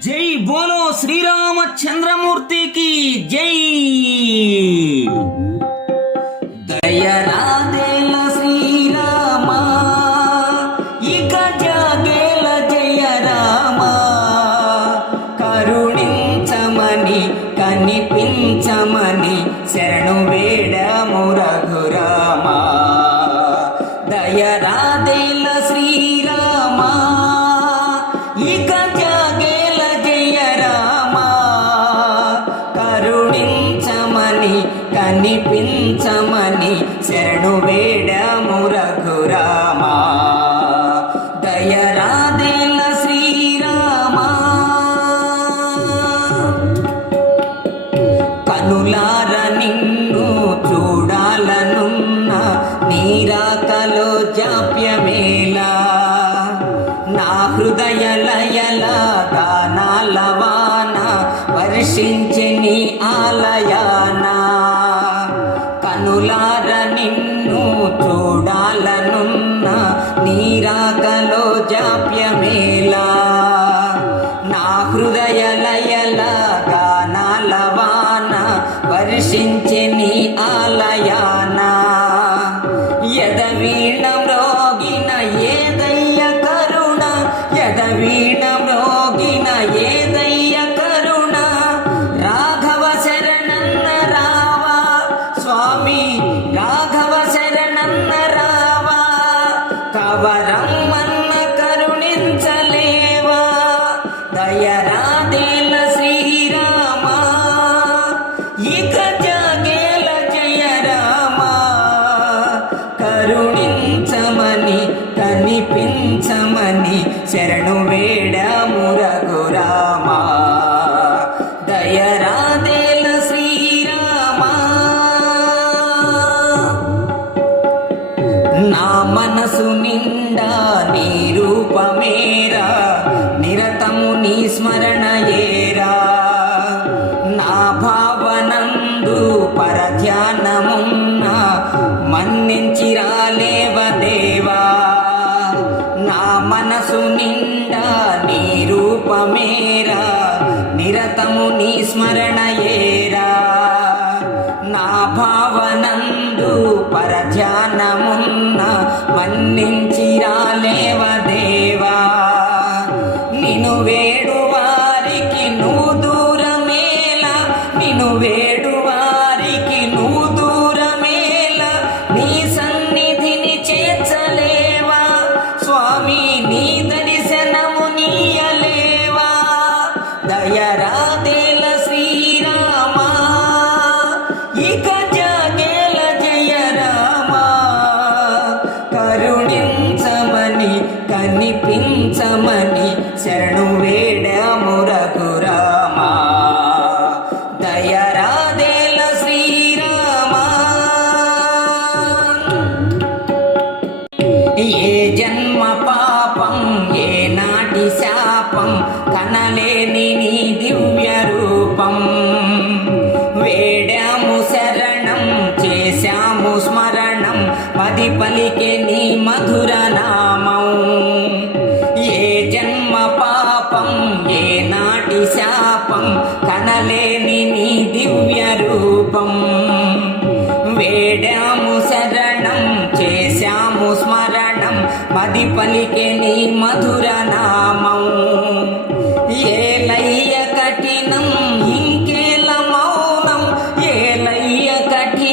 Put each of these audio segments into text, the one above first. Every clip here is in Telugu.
జై బోలో శ్రీరామచంద్రమూర్తికి జై దయరాదేల కరుణించమని కనిపించమని శరణు వేడము రఘురామా. దయరాదేల శ్రీరామా. కనులార నిన్ను చూడాలనున్న నీరాకలో జాప్యమేలా. నా హృదయ లయల వాన వర్షించి నీ ఆలయా. చూడాలనున్న నీరాకలో జాప్యమేలా కరుణించమని కనిపించమని శరణు వేడము రఘురామ దయరాదేల శ్రీరామ నా మనసు నిండా నీ రూపమేరా మనసు నిండా నీ రూపమేరా. నిరతము నీ స్మరణ ఏరా. నా భావనందు పరధ్యానమున్న మన్నించి రాలేవ లేని నీ దివ్య రూపం. వేడాము శరణం చేశాము స్మరణం. పది పలికే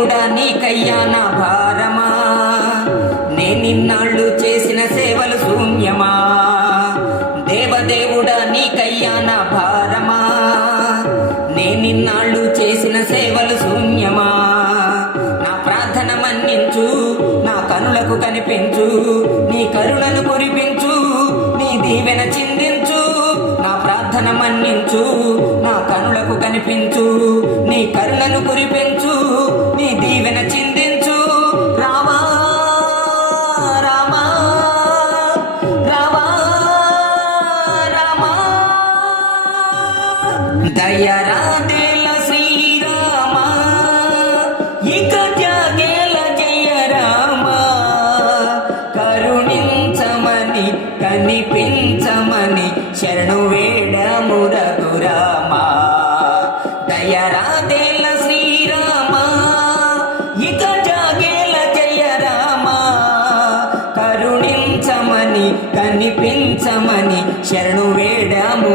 దేవదేవుడా నీకయ్యా నా భారమా. నేనిన్నాళ్ళు చేసిన సేవలు శూన్యమా. దేవదేవుడా నీకయ్యా నా భారమా. నేనిన్నాళ్ళు చేసిన సేవలు శూన్యమా. నా ప్రార్థన మన్నించు నా కనులకు కనిపించు నీ కరుణను కురిపించు నీ దీవెన చిందించు నా ప్రార్థన మన్నించు నా కనులకు కనిపించు. దయరాదేల శ్రీరామ ఇక త్యాగేల జయ రామ కరుణించమని కనిపించమని శరణు వేడము రఘురామ. దయరాదేల శ్రీరామ ఇక జాగేల జయ రామ కరుణించమని కనిపించమని శరణు వేడము